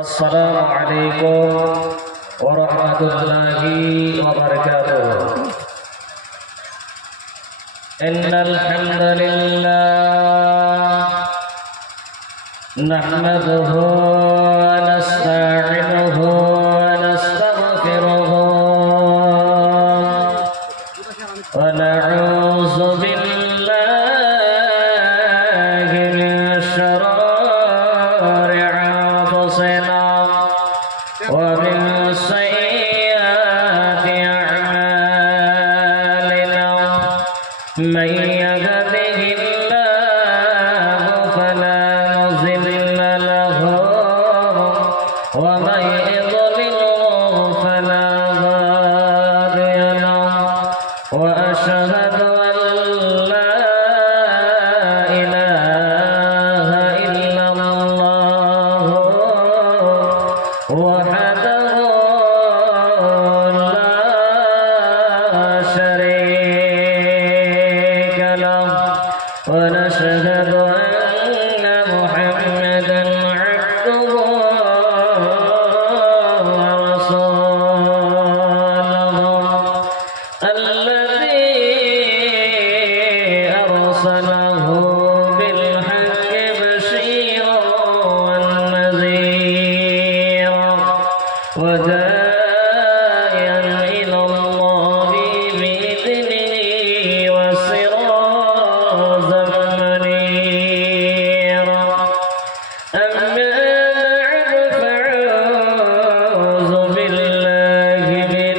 السلام عليكم ورحمة الله وبركاته. إن الحمد لله نحمده ونستعينه ونستغفره ونعوذ بالله من شرور أنفسنا ومن سيئات أعمالنا من يهده الله فلا مضل له ومن يضلل فلا هادي له وأشهد أن لا إله إلا الله وحده لا شريك له ونشهد أن محمدا عبده ورسوله الذي أرسله بالحق بشيرا ونذيرا وداعيا إلى الله بإذنه وسراجا منيرا. أما بعد فأعوذ بالله من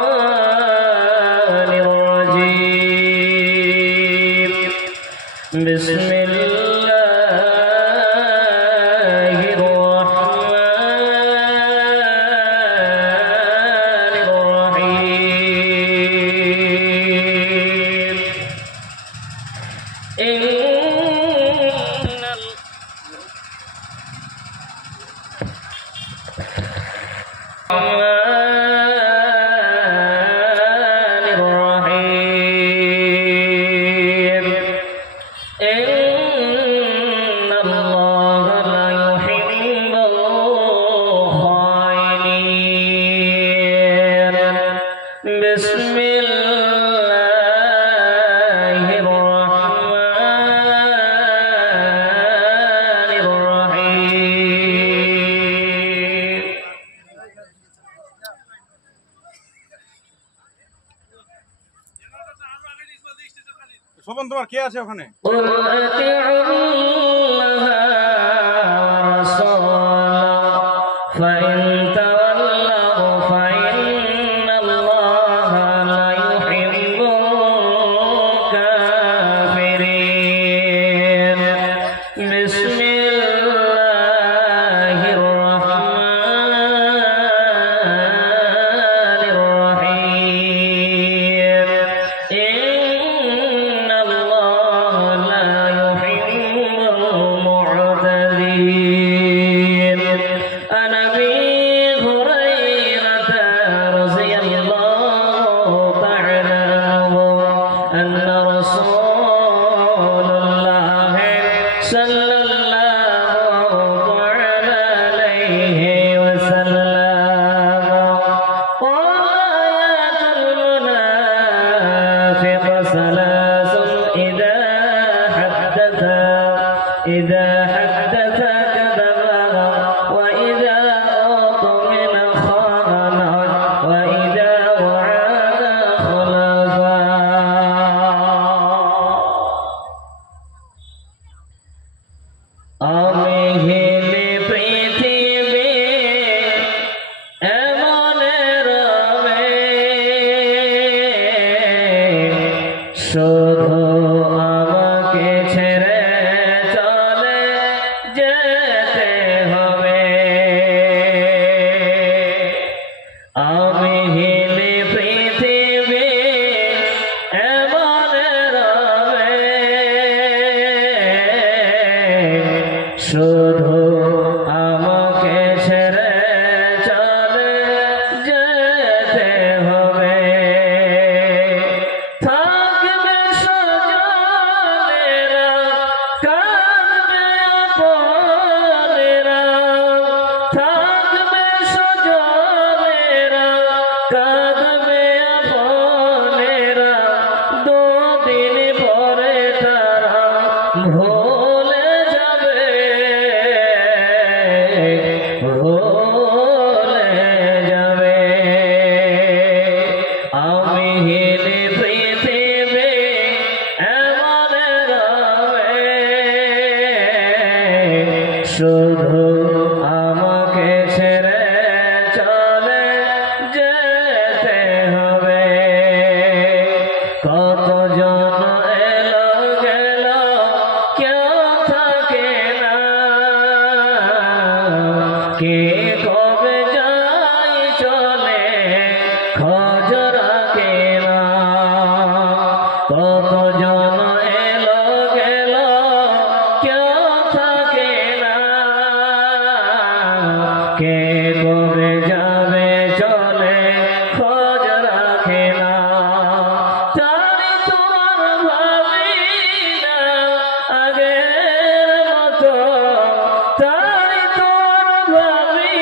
الشيطان الرجيم. بسم الله الرحمن الرحيم. إن الرحمن الرحيم. إن الله لا يحب الخائنين. بسم الله الرحمن الرحيم. শোভন তোমার কে আছে ওখানে? قل أطيعوا الله ورسوله فإن تولوا فإن الله لا يحب الكافرين. بسم الله الرحمن الرحيم. إن الله لا يحب المعتدين. عن أبي هريرة رضي الله تعالى عنه أن رسول الله صلى الله عليه وسلم قال المنافق ثلاث إذا حدث كذب وإذا أؤتمن خان وإذا وعد خلف. আমি হেলে পৃথিবী এমন রবে শুধু আমাকে ছেড়ে চলে যেতে হবে। আমি হেলে পৃথিবী এমন রবে শুধু আমাকে ছেড়ে চলে যেতে হবে। থাকবে সজনেরা কাঁদবে আপনেরা শুধু আমাকে ছেড়ে চলে যেতে হবে। কতজন এলো গেল কেউ থাকে না, কে কবে যাই চলে খোঁজ রাখে না। কতজন এলো গেল কেউ থাকে না, কে কবে যাবে চলে খোঁজ রাখে না। তাই তোমার ভাবি না আগের মতো, তাই তোমার ভাবি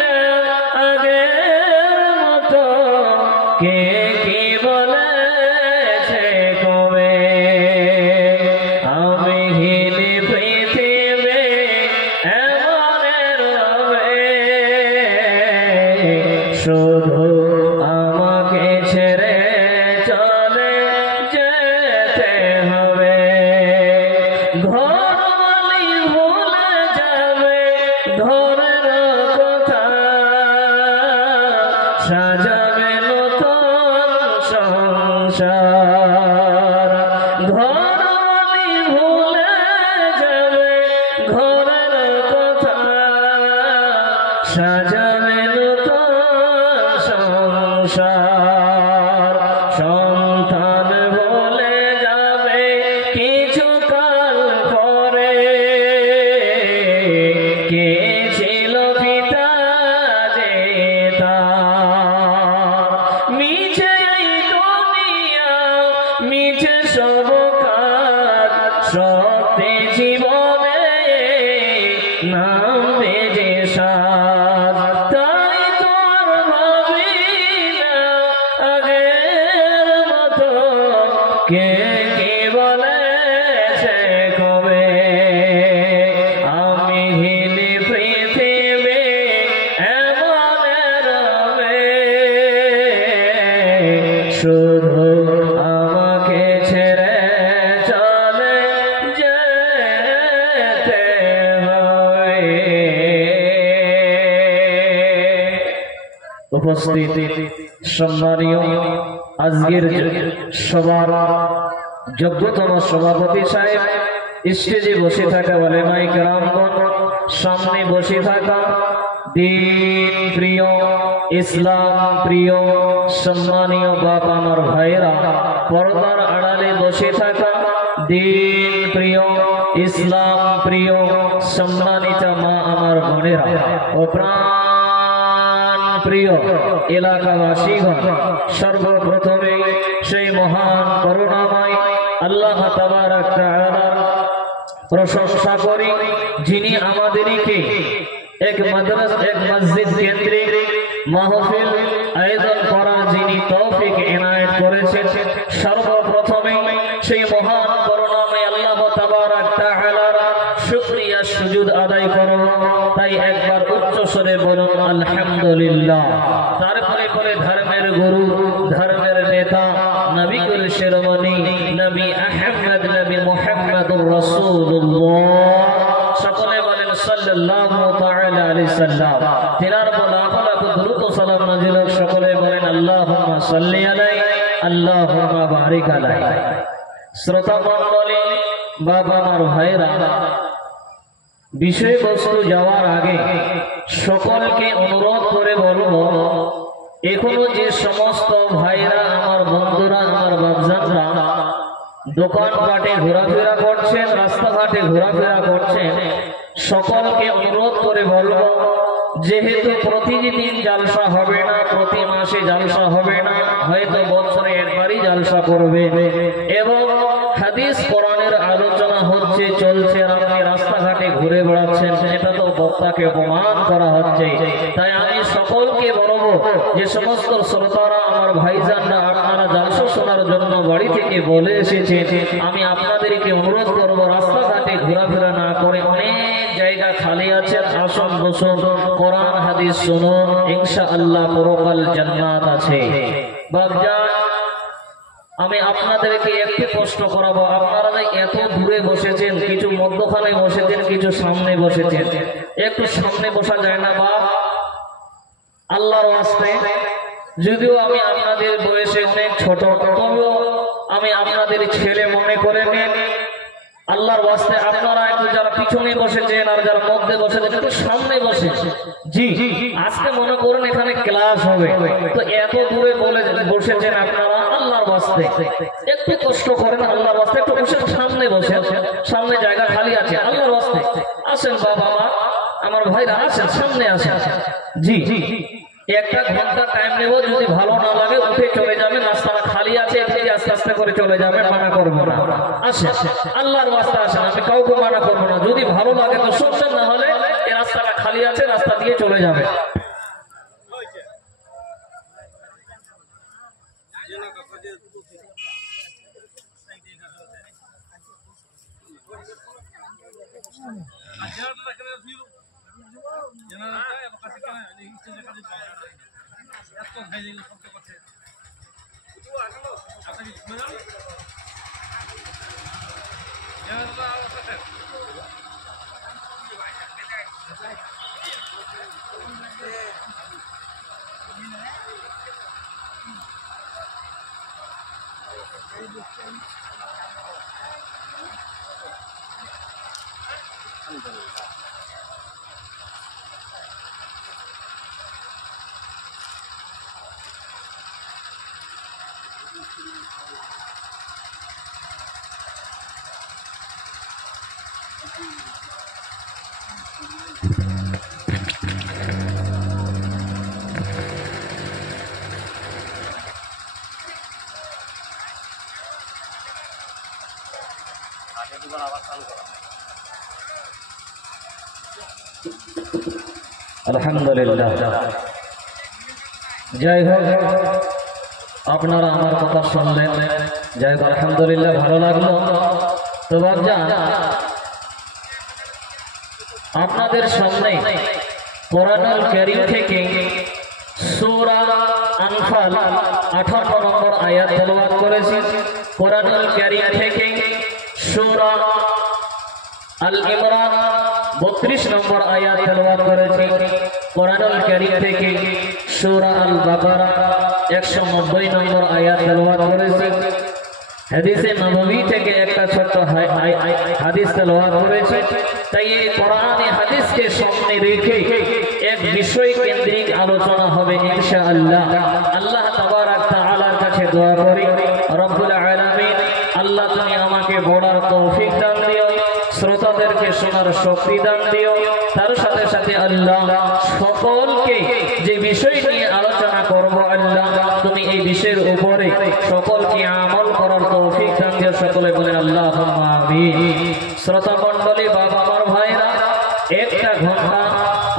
না আগের মতো। কে কি বলেছে কবে আমি হিলি পৃথিবী এমনের রবে। শুধু আমাকে ছেড়ে চলে যেতে হবে। ঘরবালি ভুলে যাবে ঘরের কথা, সাজাবে নতুন সংসার। ঘরবালি ভুলে যাবে ঘরের কথা, সাজাবে নতুন সংসার। সন্তান বলে যাবে কিছু কাল পরে, কে ছিল পিতা যে তার। মিছে এই দুনিয়া মিছে সব কাজ, সত্যি জীবনে নামবে যে সাজ। তাই তোমার ভাবি না আগের মতো, কে কি বলেছে কবে আমি হিলি পৃথিবী এমনের রবে। শুধু আমাকে ছেড়ে চলে যেতে হবে। উপস্থিত সম্মানীয় আজকের সবার যোগ্যতম সভাপতি সাহেব, স্টেজে বসে থাকা ওলামায়ে কেরামগণ, সামনে বসে থাকা দিন প্রিয় ইসলাম প্রিয় সম্মানীয় বাপ আমার ভাইরা, পর্দার আড়ালে বসে থাকা দিন প্রিয় ইসলাম প্রিয় সম্মানিত মা আমার বোনেরা ও প্রাণ প্রিয় এলাকাবাসীগণ, সর্বপ্রথমে সেই মহান করুণাময় আল্লাহ তাবারক তাআলার প্রশংসা করি, যিনি আমাদেরকে এক মাদ্রাসা এক মসজিদ কেন্দ্রিক মাহফিল আয়োজন করার যিনি তৌফিক এনায়েত করেছেন। সর্বপ্রথমে সেই মহান করুণাময় আল্লাহ তাবারক তাআলার শুকরিয়া সুজুদ আদায় করব। তাই একবার উচ্চ স্বরে বলুন আলহামদুলিল্লাহ। তারপরে পরে ধর্মের গুরু ধর্মের নেতা নবী কুল শিরোমণি নবী আহমদ নবী মুহাম্মদুর রাসূলুল্লাহ, সকলে বলেন সাল্লাল্লাহু তাআলা আলাইহি সাল্লাম। তিনার লাখ লাখ দুরূদ ও সালাম নাযিল হোক, সকলে বলেন আল্লাহুম্মা সাল্লি আলাইহি আল্লাহুম্মা বারিক আলাইহি। শ্রোতা মণ্ডলী, বাবা আমার ভাইরা, বিষয়বস্তু যাওয়ার আগে সকলকে অনুরোধ করে বলবো, এখনো যে সমস্ত ভাইরা আমার বন্ধুরা আমার বাপজানরা দোকানপাটে ঘোরাফেরা করছেন, রাস্তাঘাটে ঘোরাফেরা করছেন, সকলকে অনুরোধ করে বলবো, যেহেতু প্রতিদিন জালসা হবে না, প্রতি মাসে জালসা হবে না, হয়তো বছরে একবারই জালসা করবে এবং হাদিস কোরআনের আলোচনা হচ্ছে চলছে, আপনি রাস্তাঘাটে ঘুরে বেড়াচ্ছেন, এটা তো বক্তাকে অপমান করা হচ্ছে। তাই আমি সকলকে বলবো, যে সমস্ত শ্রোতারা আমার ভাইজানরা আপনারা জালসা শোনার জন্য বাড়ি থেকে বলে এসেছেন, আমি আপনাদেরকে অনুরোধ করবো রাস্তাঘাটে ঘোরাফেরা না করে, অনেক জায়গা খালি আছে, আসন বসুন, কোরআন হাদিস শুনুন, ইনশাআল্লাহ পরকাল জান্নাত আছে। বাপজান আমি আপনাদেরকে একটু কষ্ট করাবো। আপনারা এত দূরে বসেছেন, কিছু মধ্যখানে বসেছেন, কিছু সামনে বসেছেন, একটু সামনে বসা যায় না বা আল্লাহর ওয়াস্তে? যদিও আমি আপনাদের বয়সে অনেক ছোট, তবুও আমি আপনাদের ছেলে মনে করে নেন। আল্লাহর ওয়াস্তে আপনারা একটু যারা পিছনে বসেছেন আর যারা মধ্যে বসেছেন একটু সামনে বসে। জি, আজকে মনে করুন এখানে ক্লাস হবে, তো এত দূরে বসেছেন আপনারা, আল্লাহর ওয়াস্তে একটু কষ্ট করেন, আল্লাহর ওয়াস্তে একটু বসে সামনে বসেন, সামনে জায়গা খালি আছে, আল্লাহর ওয়াস্তে আসেন বাবা আমার ভাইরা, আসেন সামনে আসেন। জি, একটা ঘন্টা টাইম নেব, যদি ভালো না লাগে উঠে চলে যাবে, রাস্তাটা খালি আছে, এদিকে আস্তে আস্তে করে চলে যাবে, মানা করবো না। আসেন আল্লাহর ওয়াস্তে আসেন, আমি কাউকে মানা করবো না, যদি ভালো লাগে তো শুনছেন, না হলে এই রাস্তাটা খালি আছে, রাস্তা দিয়ে চলে যাবে। আলহামদুলিল্লাহ। যাই হোক, আপনারা আমার কথা শুনলেন, যাই হোক আলহামদুলিল্লাহ, ভালো লাগলো। তো বাবজান, আপনাদের সামনে কোরআনুল কারীম থেকে সূরা আনফাল 58 নম্বর আয়াত তেলাওয়াত করেছি। কোরআনুল কারীম থেকে সূরা আল ইমরান 32 নম্বর আয়াত তেলাওয়াত করেছি। কোরআনুল কারীম থেকে সূরা আল বাকারা 190 নম্বর আয়াত তেলাওয়াত করেছি। হাদিসে নববী থেকে একটা ছোট্ট হাদিস তেলাওয়াত করেছি। তাই এই কোরআনে হাদিসকে সামনে রেখে এক বিষয় কেন্দ্রিক আলোচনা হবে ইনশাআল্লাহ। আল্লাহ তাবারাক তাআলার কাছে দোয়া করি, রব্বুল আলামিন আল্লাহ তুমি আমাকে বলার তৌফিক দান দিও, শ্রোতাদেরকে শোনার শক্তি দান দিও। তার সাথে সাথে আল্লাহ সকলকে যে বিষয় নিয়ে আলোচনা করব, আল্লাহ তুমি এই বিষয়ের উপরে সকলকে আমল করার তৌফিক দান দিও। সকলে বলে আল্লাহুম্মা আমিন। শ্রোতা মণ্ডলী, বাবা আমার ভাইরা, একটা ঘন্টা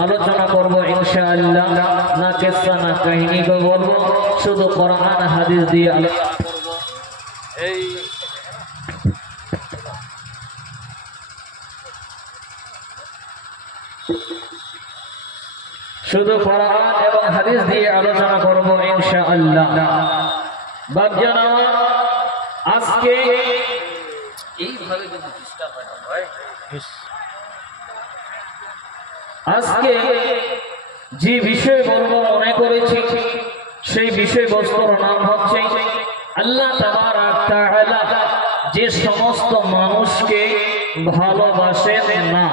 আলোচনা করব ইনশাআল্লাহ। না কিসসা না কাহিনী বলবো, শুধু কোরআন হাদিস দিয়ে আলোচনা করব। এই শুধু কোরআন এবং হাদিস দিয়ে আলোচনা করব ইনশাআল্লাহ। বাবজান আমার, আজকে এইভাবে যদি ডিস্টার্ব হয় না ভাই, আজকে যে বিষয় বলবো মনে করেছি, সেই বিষয়বস্তুর নাম হচ্ছে আল্লাহ তাবারাক তাআলা যে সমস্ত মানুষকে ভালোবাসেন না,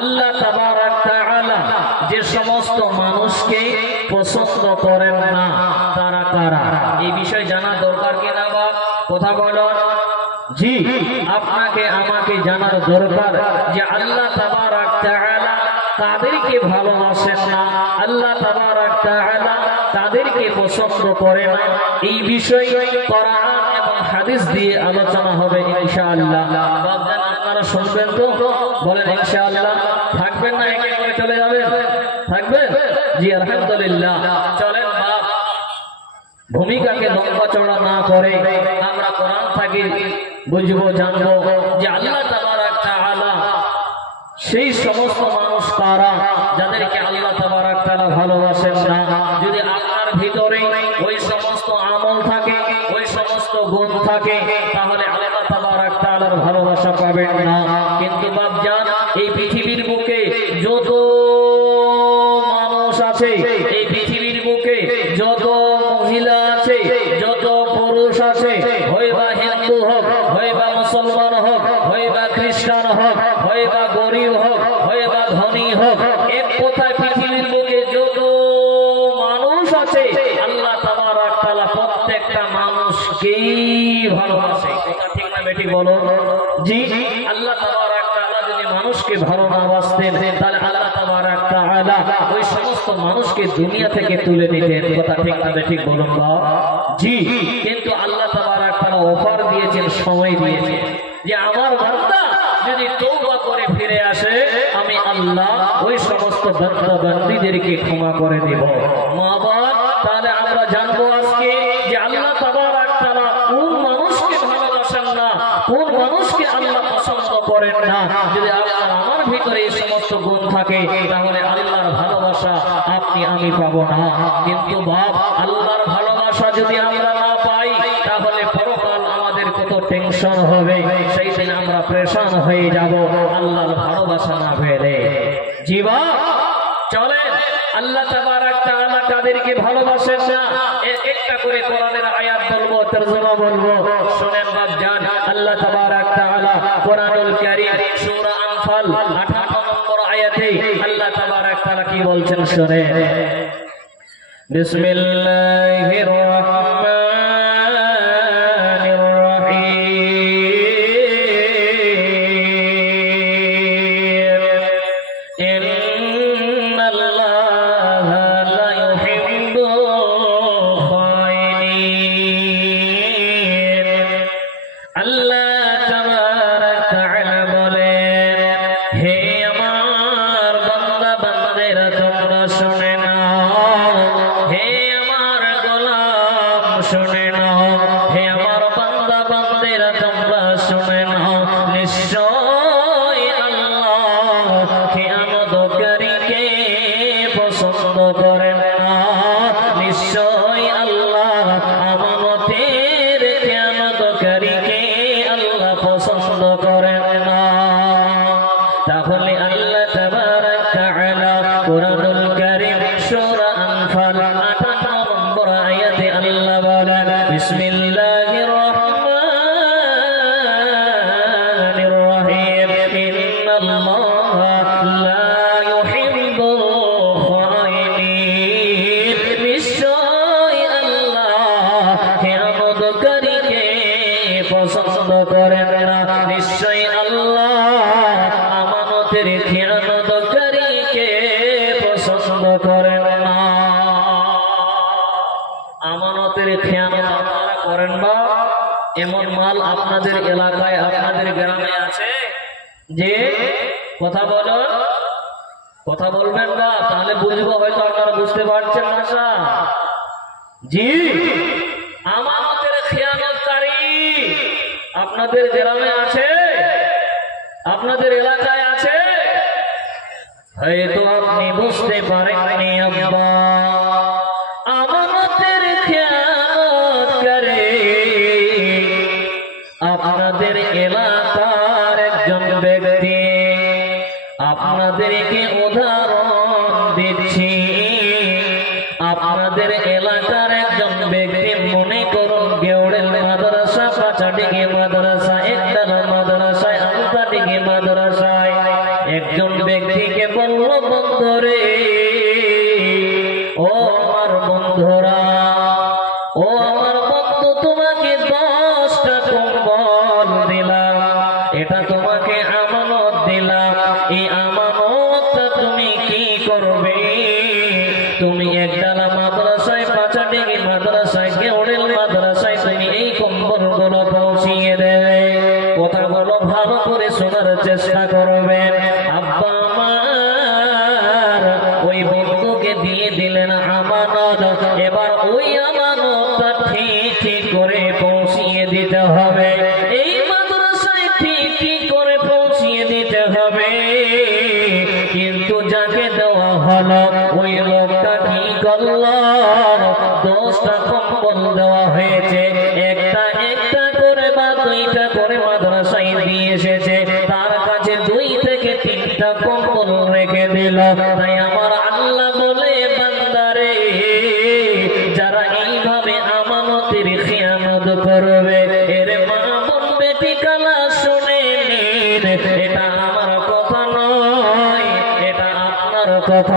আল্লাহ তাবারাক তাআলা যে সমস্ত মানুষকে পছন্দ করেন না, তারা কারা? এই বিষয় জানা দরকার কিনা বা কথা বলুন। জি, আপনাকে আমাকে জানার দরকার যে আল্লাহ তাবারাক তাআলা তাদেরকে ভালোবাসেন না, আল্লাহ তাবারাক তাআলা তাদেরকে পছন্দ করে না। এই বিষয়ে কোরআন এবং হাদিস দিয়ে আলোচনা হবে ইনশাআল্লাহ। বাবজান আপনারা শুনবেন তো? বলেন ইনশাআল্লাহ। থাকবেন না একে করে চলে যাবেন? থাকবেন? জি আলহামদুলিল্লাহ। চলেন বাপ, ভূমিকাকে লম্বা চড়া না করে আমরা কোরআন থেকে বুঝবো, জানবো যে আল্লাহ তাবারাক তাআলা সেই সমস্ত মানুষ কারা যাদেরকে আল্লাহ তাবারাক তাআলা ভালোবাসেন না। যদি আপনার ভিতরে ওই সমস্ত আমল থাকে, ওই সমস্ত গুণ আছে, এই পৃথিবীর বুকে যত মহিলা আছে, যত পুরুষ আছে, হয় বা হিন্দু হোক, হয় বা মুসলমান হোক, হয় বা খ্রিস্টান হোক, হয় বা গরিব হোক, হয় বা ধনী হোক, এক কথায় পৃথিবীর বুকে যত মানুষ আছে আল্লাহ তাবারক তাআলা প্রত্যেকটা মানুষকেই ভালোবাসে। কথা ঠিক না বেটি বলো? জি, আল্লাহ তাবারক তাআলা যদি মানুষকে ভালোবাসতেন তাহলে আল্লাহ তাবারক তাআলা ওই সমস্ত মানুষকে দুনিয়া থেকে তুলে দিতেন। কথা ঠিক না বেটি বলুন বা? জি, কিন্তু আল্লাহ তাবারক তাআলা অফার দিয়েছেন, সময় দিয়েছেন যে আমার বান্দা যদি তওবা করে ফিরে আসে আমি আল্লাহ ওই সমস্ত বান্দা বান্দীদেরকে ক্ষমা করে দেব। মা বাবা, তাহলে আমরা জানবো আজকে যে আল্লাহ তাবারক তাআলা কোন মানুষকে ভালোবাসেন না, কোন মানুষকে আল্লাহ পছন্দ করেন না। যদি আপনার আমার ভিতরে এই সমস্ত গুণ থাকে তাহলে আল্লাহর ভালোবাসা আপনি আমি পাবো না। কিন্তু বাপ, আল্লাহর ভালোবাসা যদি আমরা না পাই তাহলে পরকাল আমাদের কত টেনশন হবে, সেই দিন আমরা পরেশান হয়ে যাব আল্লাহর ভালোবাসা না পেলে। জীবা চলেন, আল্লাহ তাবারক তাআলা কাদেরকে ভালোবাসেন না একটা করে কোরআনের আয়াত বলবো, তরজমা বলবো, শুনেন বাপজান। আল্লাহ তাবারক তাআলা কোরআনুল কারীম সূরা আনফাল 58 নম্বর আয়াতে আল্লাহ তাবারক তাআলা কি বলছেন শুনেন। বিসমিল্লাহির রাহমানির রহিম। ইন্নাল্লাহা লা ইউহিব্বুল খাইনিন। আল্লাহ তাবারক তাআলা বলেন, হে আমার বান্দা বান্দারা তোমরা শুনে নাও, হে আমার গোলাম শুনে নাও, হে আমার বান্দা বান্দারা তোমরা শুনে নাও, নিশ্চয় আল্লাহ খিয়ানতকারীকে পছন্দ করেন না, নিশ্চয় আল্লাহ আমানতের খিয়ানতকারীকে আল্লাহ পছন্দ করেন না। তাহলে আল্লাহ তাবারক তাআলা কোরআনুল কারীম সূরা আনফাল 58 নম্বর আয়াতে আল্লাহ বলেন, বিসমিল্লাহির রাহমানির রহিম। ইন্নাল্লাহা লা ইউহিব্বুল খাইনিন। নিশ্চয় আল্লাহ খিয়ানতকারীকে পছন্দ করেন না, নিশ্চয় আল্লাহ আমানতের খিয়ানতকারীকে পছন্দ করেন না। আমানতের খেয়ানত আপনারা করেন না? এমন মাল আপনাদের এলাকায় আপনাদের গ্রামে আছে যে কথা বলেন, কথা বলবেন না, তাহলে বুঝবো হয়তো আপনারা বুঝতে পারছেন না। স্যার জি, আমানতের খেয়ানতকারী আপনাদের গ্রামে আছে, আপনাদের এলাকায় আছে, হয়তো আপনি বুঝতে পারেননি। আব্বা, আমানতের খেয়ানতকারী আপনাদের এলাকার একজন ব্যক্তি। আপনাদেরকে উদাহরণ দিচ্ছি, আপনাদের এলাকার একজন ব্যক্তি, মনে করুন গেউড়ের মাদ্রাসা, পাঁচাডিঘি মাদ্রাসা, একদালা মাদ্রাসায়, আমতাডিঘি মাদ্রাসায় একজন ব্যক্তিকে বলল, বন্ধুরে, ও আমার বন্ধুরা, ও আমার বন্ধু, তোমাকে 10টা কম্বল দিলাম, এটা তোমাকে আমানত দিলাম, এই আমানতটা তুমি কি করবে? তুমি একদালা মাদ্রাসায়, পাঁচাডিঘি মাদ্রাসায়, গেউড়ের মাদ্রাসায় তুমি এই কম্বলগুলো পৌঁছিয়ে দেবে। কথাগুলো ভালো করে শোনার চেষ্টা করবেন। আব্বা আমার ওই বন্ধুকে দিয়ে দিলেন আমানত, এবার ওই আমানতটা ঠিক করে পৌঁছিয়ে দিতে হবে, এই মাদ্রাসায় ঠিক করে পৌঁছিয়ে দিতে হবে। কিন্তু যাকে দেওয়া হলো ওই লোকটা কি করল? 10টা কম্বল দেওয়া হয়েছে, একটা একটা করে বা 2টা করে মাদ্রাসায় দিয়ে এসেছে, তার কাছে 2 থেকে 3টা কম্বল রেখে দিল। তাই আমার আল্লাহ বলে,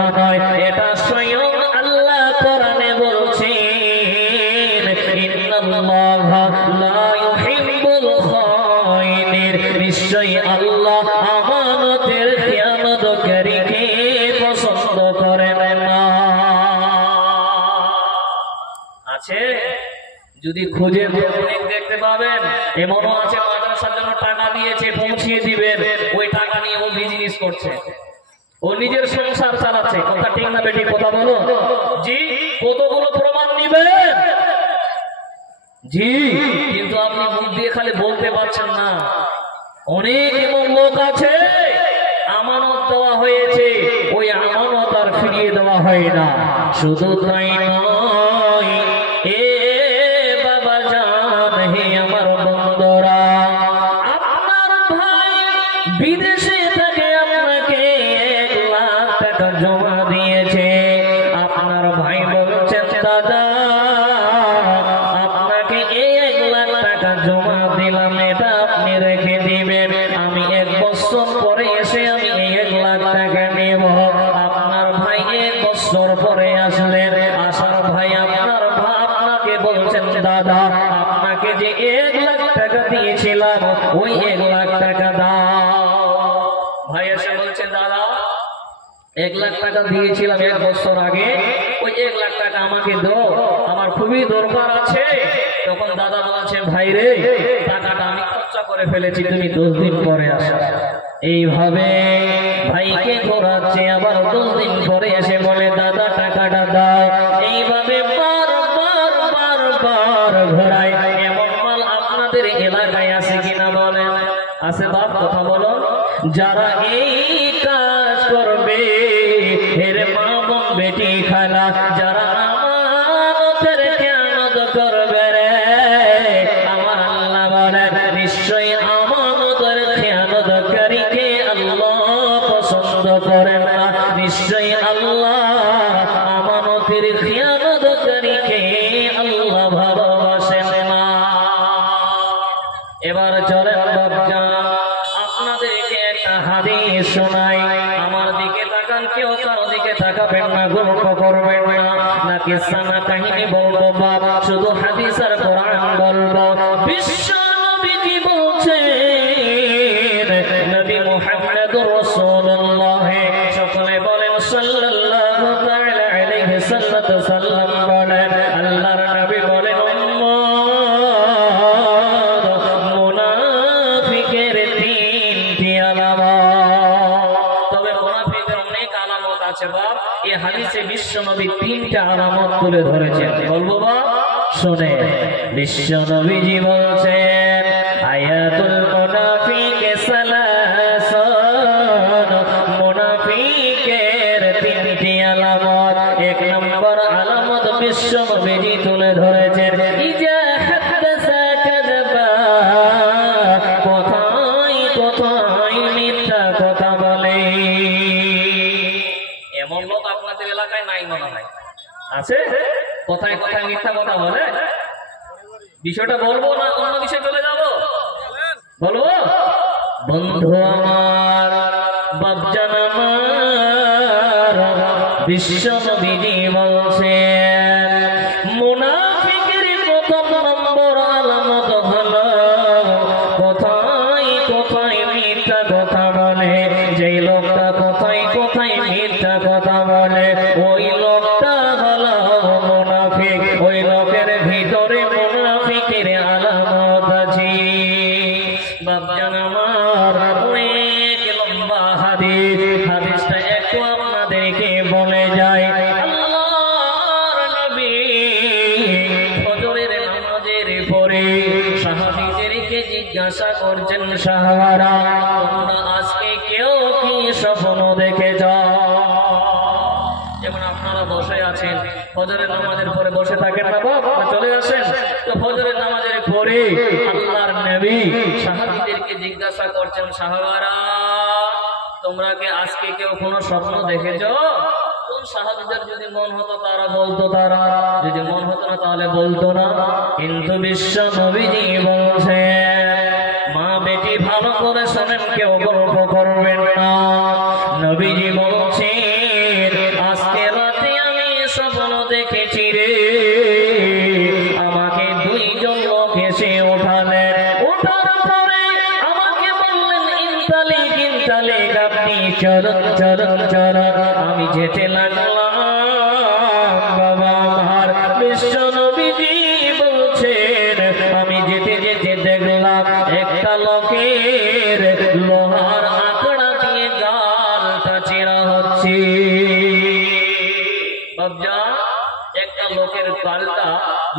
কথা নয়, এটা স্বয়ং আল্লাহ কোরআনে বলছেন, ইন্নাল্লাহা লা ইউহিব্বুল খায়িনিন, নিশ্চয়ই আল্লাহ আমানতের খিয়ানতকারীকে পছন্দ করেন না। আছে যদি খুঁজে দেখতে পাবেন, এমনও আছে মাদ্রাসার জন্য টাকা দিয়েছে, পৌঁছিয়ে দিবেন, ওই টাকা নিয়ে ও বিজনেস করছে, ও নিজের সংসার চালাচ্ছে। কথা ঠিক না বেটি? কথা বলো জি। কতগুলো প্রমাণ নিবেন জি, কিন্তু আপনি মুখ দিয়ে খালি বলতে পারছেন না। অনেক এমন লোক আছে আমানত দেওয়া হয়েছে, ওই আমানত আর ফিরিয়ে দেওয়া হয় না। শুধু তাই নয়, এ বাবা জান, হে আমার বন্ধুরা, আপনার ভাই বিদেশে থেকে আপনাকে 1 লাখ টাকা জমা দিয়েছে। আপনার ভাই বলছেন, দাদা আপনাকে 1 লাখ টাকা জমা দিলাম, এটা আপনি রেখে দিবেন, আমি 1 বছর পরে এসে আমি 1 লাখ টাকা নেব। আপনার ভাই 1 বছর পরে আসলেন, আসার ভাই আপনাকে বলছেন, দাদা আপনাকে যে 1 লাখ টাকা দিয়েছিলাম ওই 1 লাখ টাকা দাও। ভাই এসে বলছেন, দাদা 1 লাখ টাকা দিয়েছিলাম 1 বছর আগে, ওই 1 লাখ টাকা আমাকে দাও, আমার খুবই দরকার আছে। তখন দাদা বলছে, ভাই রে, টাকাটা আমি খরচা করে ফেলেছি, তুমি 10 দিন পরে আসো। এইভাবে ভাইকে ঘোরাচ্ছে, আবার 10 দিন পরে এসে বলে, দাদা টাকাটা দাও। এইভাবে বারবার ঘোরায়। এমন মাল আপনাদের এলাকায় আছে কিনা বলেন? আছে বাপ? কথা বলো। যারা এই কাজ করবে, এর মা বোন বেটি খালা, যারা আমানতের খেয়ানত করবে রে, আমার আল্লাহ বলেন, নিশ্চয়ই আমানতের খেয়ানতকারীকে আল্লাহ পছন্দ করেন না। নিশ্চয়ই আল্লাহ আমানতের খেয়ানতকারীকে আল্লাহ ভালোবাসেন না। এবার চলেন বাপজান, আপনাদেরকে একটা হাদিস শোনাই। আমার দিকে তাকান, কেউ কারো দিকে তাকাবেন না, গল্প করবেন না, না কিসসা না কাহিনী বলবো বাপ, শুধু হাদিস আর কোরআন বলবো। বিশ্ব নবীজি বলছেন, নবী মুহাম্মদুর রাসূলুল্লাহ, সকলে বলেন সাল্লাল্লাহু তাআলা আলাইহি সাল্লাম বলেন, আল্লাহর নবী বলেন, মুনাফিকের 3টি আলামত। তবে মুনাফিকের অনেক আলামত আছে বাপ। এই হাদিসে বিশ্ব নবী 3টা আলামত তুলে ধরেছেন। বলবো বাপ, শুনে। বিশ্ব নবীজি বলছেন, আয়াতুল মুনাফিকে সালাসান, মুনাফিকের 3টি আলামত। 1 নম্বর আলামত বিশ্ব নবীজি তুলে ধরেছেন, ইজা হাদাসা কাযাবা, কথায় মিথ্যা কথা বলে। এমন লোক আপনাদের এলাকায় নাই মনে হয়? আছে? কথায় মিথ্যা কথা বলে। বিষয়টা বলবো না অন্য বিষয়ে চলে যাব? বলবো। বন্ধু আমার, বাপজান আমার, বিশ্ব নবীজি বলছেন, মুনাফিকের 1ম নম্বর আলামত হলো কথায় মিথ্যা কথা বলে। যেই লোকটা কথায় মিথ্যা কথা বলে, ওই লোকটা হলো মুনাফিক। ওই লোকের ভিতরে মুনাফিকের আলামত আছে। বাপজান আমার, অনেক লম্বা হাদিস, হাদিসটা একটু আপনাদেরকে বলে যায়। আল্লাহর নবী ফজরের নামাজের পরে সাহাবীদেরকে জিজ্ঞাসা করছেন, সাহাবারা তোমরা আজকে কেউ কি স্বপ্ন দেখেছ? যেমন আপনারা বসে আছেন, ফজরের নামাজের পরে বসে থাকেন না বাবা, চলে আসেন। তো ফজরের নামাজের পরে আল্লাহর নবী সাহাবীদেরকে জিজ্ঞাসা করছেন, সাহাবারা তোমরা কি আজকে কেউ কোনো স্বপ্ন দেখেছো? কোন সাহাবীদের যদি মন হতো তারা বলতো, তারা যদি মন হতো না তাহলে বলতো না। কিন্তু বিশ্ব নবীজি বলছেন, মা বেটি ভালো করে শোনেন, কেউ গল্প করবেন না। নবীজি বলছেন, চলন চলন চলন আমি যেতে লাগলাম বাবা আমার বিশ্ব নবীজি বলছেন আমি যেতে যেতে দেখলাম একটা লোকের লোহার আঁকড়া দিয়ে গালটা চেরা হচ্ছে। একটা লোকের গালটা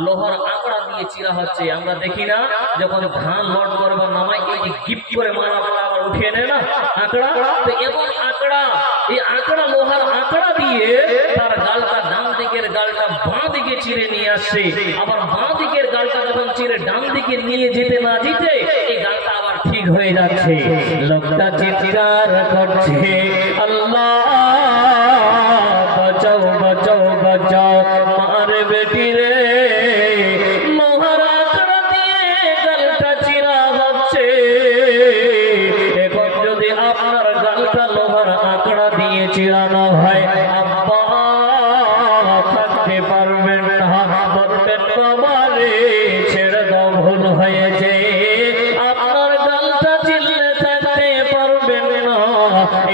লোহার আঁকড়া দিয়ে চিরা হচ্ছে। আমরা দেখি না যখন ধান লোড করবার নামায় এই যে গিপ করে মারা আবার উঠিয়ে নেয় না আঁকড়া, তো এমন আঁকড়া, এই আঁকড়া লোহার আঁকড়া দিয়ে তার গালটা ডান দিকের গালটা বাঁ দিকে চিরে নিয়ে আসছে। আবার বাঁ দিকের গালটা যখন চিরে ডান দিকে নিয়ে যেতে না যেতে এই গালটা আবার ঠিক হয়ে যাচ্ছে। লোকটা চিৎকার করছে আল্লাহ বাঁচাও বাঁচাও বাঁচাও মার বেটি রে, লোহার আঁকড়া দিয়ে গালটা চিরা হচ্ছে। এখন যদি আপনার গালটা লোহার আঁকড়া দিয়ে চিরানো হয় আব্বা থাকতে পারবেন না, বলবেন বাবা রে ছেড়ে দাও ভুল হয়েছে। আপনার গালটা চিরলে থাকতে পারবেন না,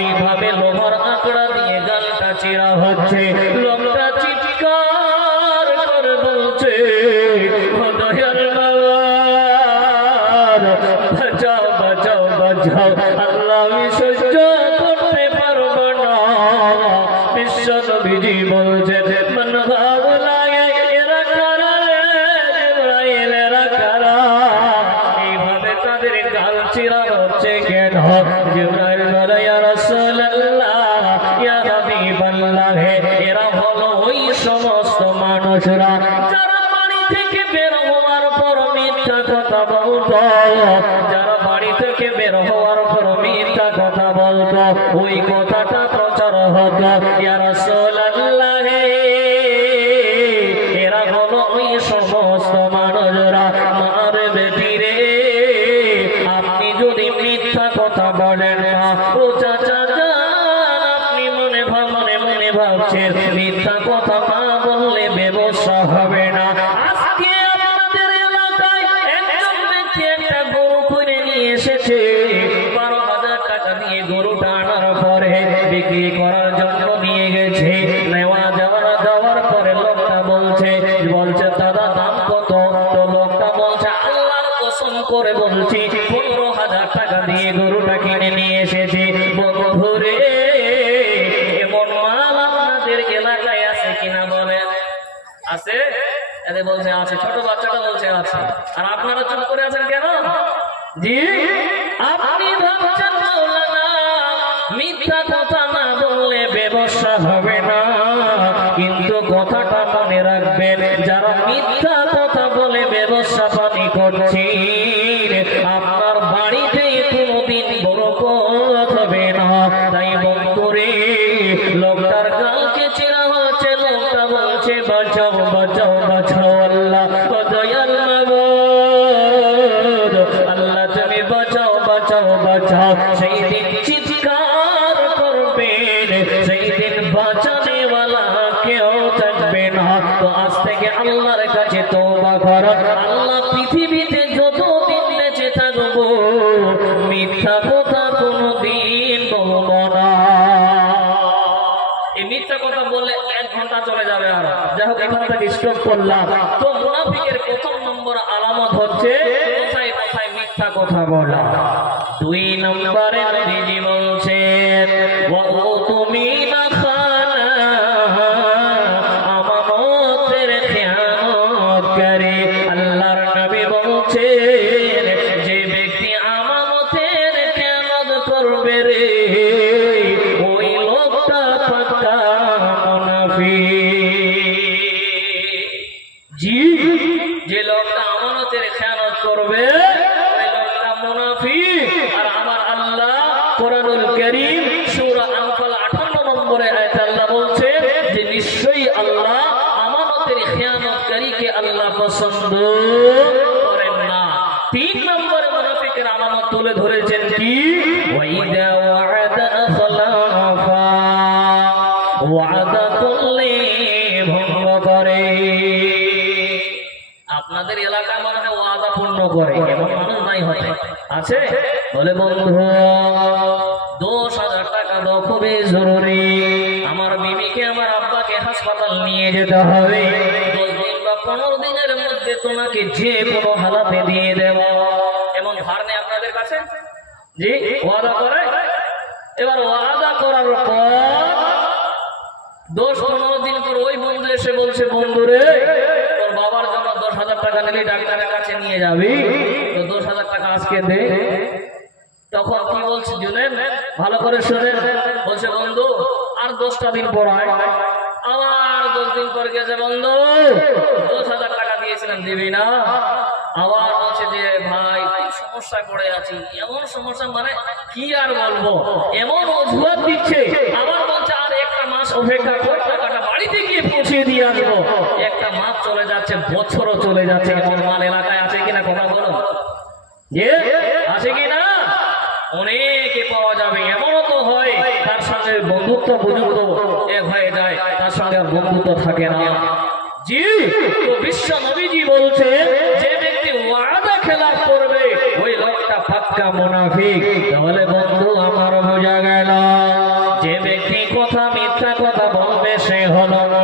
এইভাবে লোহার আঁকড়া দিয়ে গালটা চিরা হচ্ছে। লোকটা চিৎকার করে বলছে বাঁচাও বাঁচাও বাঁচাও আল্লাহ আমি সহ্য করতে পারবো না। বিশ্ব নবীজি বলছেন মন ভাব লাগে এরা কারা রে জিবরাইল এরা কারা, এইভাবে তাদের গাল চিরা হচ্ছে কেন? জিবরাইল বলে ইয়া রাসূলুল্লাহ ইয়া হাবিবাল্লাহ, এরা হলো ওই সমস্ত মানুষরা যারা বাড়ি থেকে বের হওয়ার পর মিথ্যা কথা বলতো, যারা বাড়ি থেকে বের হওয়ার পর মিথ্যা কথা বলতো, ওই কথাটা প্রচার হতো ইয়া রাসূলুল্লাহ এরা হলো ওই সমস্ত মানুষরা। মার বেটি রে আপনি যদি মিথ্যা কথা বলেন না, ও চাচা আপনি মনে মনে ভাবছেন মিথ্যা কথা না বললে ব্যবসা হবে না। আজকে আপনাদের এলাকায় একজন ব্যক্তি একটা গরু কিনে নিয়ে এসেছে, 12,000 টাকা দিয়ে গরুটা আনার পরে বিক্রি করার জন্য নিয়ে গেছে। নেওয়া যাওয়ার পরে লোকটা বলছে দাদা দাম কত? তো লোকটা বলছে আল্লাহর কসম করে বলছি 15,000 টাকা দিয়ে গরুটা কিনে নিয়ে এসেছে। বন্ধুরে এমন মাল আপনাদের এলাকায় আছে কিনা বলেন? আছে? এদের বলছে আছে। ছোট বাচ্চাটা বলছে আছে। আর আপনারা চুপ করে আছেন কেন? জি আপনি ভাবছেন মাওলানা মিথ্যা কথা না বললে ব্যবসা হবে না, কিন্তু কথাটা মনে রাখবেন যারা মিথ্যা কথা বলে ব্যবসা পানি করছেন আপনার বাড়িতে কোনোদিন বরকত হবে না। তাই বন্ধুরে লোকটার গালকে চেরা হচ্ছে, লোকটা বলছে বাঁচাও বাঁচাও বাঁচাও আল্লাহ দয়াল মাবুদ, আল্লাহ তুমি বাঁচাও বাঁচাও বাঁচাও। সেই দিন চিৎকার করবেন, সেই দিন বাঁচানেওয়ালা কেউ থাকবে না। তো আজ থেকে আল্লাহর কাছে তওবা করো, আল্লাহ পৃথিবীতে যতদিন বেঁচে থাকবো মিথ্যা কথা কোনোদিন বলবো না। এই মিথ্যা কথা বললে 1 ঘন্টা চলে যাবে। আর যাই হোক এখান থেকে স্টপ করলাম। তো মুনাফিকের প্রথম নম্বর আলামত হচ্ছে কোথায় কোথায় মিথ্যা কথা বলা। 2 নম্বরে নবীজি বলছেন ওয়া তুমিনা খানা আমানতের খেয়ানত করে। আল্লাহর নবী বলছেন যে ব্যক্তি আমানতের খেয়ানত করবে রে ওই লোকটা পাক্কা মুনাফিক। জি যে লোকটা আমানতের খেয়ানত করবে ওই লোকটা মুনাফিক। আর আমার আল্লাহ কোরআনুল কারীম সূরা আনফাল 58 নম্বরে আয়াতে আল্লাহ বলছেন যে নিশ্চয়ই আল্লাহ আমানতের খেয়ানতকারীকে আল্লাহ পছন্দ করেন না। 3 নম্বরে মুনাফিকের আলামত তুলে ধরেছেন কি ওয়াইদা ওয়া'দা আখলাফা, ওয়াদা করলে ভঙ্গ করে। আপনাদের এলাকায় মানে ওয়াদা পূর্ণ করে এমন মানুষ নাই হতে আছে? বলে বন্ধু 10,000 টাকা টাকা দাও, খুবই জরুরি। আমার বিবিকে আমার আব্বাকে হাসপাতাল নিয়ে যেতে হবে, 10 দিন বা 15 দিনের মধ্যে তোমাকে যে কোনো হালাতে দিয়ে দেব। এমন ধার নেই আপনাদের কাছে? জি, ওয়াদা করে। এবার ওয়াদা করার পর 10-15 দিন পর ওই বন্ধু এসে বলছে, বন্ধু রে, তোর বাবার জন্য 10,000 টাকা নিলে ডাক্তারের কাছে নিয়ে যাবি, তো 10,000 টাকা আজকে দে। তখন কি বলছে শুনেন, ভালো করে শুনেন। বলছে, বন্ধু আর 10টা দিন পর আয়। আবার 10 দিন পর গেছে, বন্ধু 10,000 টাকা দিয়েছিলাম, দিবি না? আবার বলছে যে ভাই খুব সমস্যায় পড়ে আছি। এমন সমস্যা মানে কি আর বলবো, এমন অজুহাত দিচ্ছে। আবার বলছে আর একটা মাস অপেক্ষা কর, টাকাটা বাড়িতে গিয়ে পৌঁছে দিয়ে আসবো। একটা মাস চলে যাচ্ছে, বছরও চলে যাচ্ছে। এমন মাল এলাকায় আছে কিনা কথা বলো, যে আছে কিনা? অনেকে পাওয়া যাবে। এমনও তো হয় তার সঙ্গে বন্ধুত্ব পর্যন্ত এক হয়ে যায়, তার সঙ্গে আর বন্ধুত্ব থাকে না। জি, তো বিশ্ব নবীজি বলছে, যে ব্যক্তি ওয়াদা খেলাফ করবে ওই লোকটা পাক্কা মুনাফিক। তাহলে বন্ধু আমার বোঝা গেল, যে ব্যক্তি কথা মিথ্যা কথা বলবে সে হলো না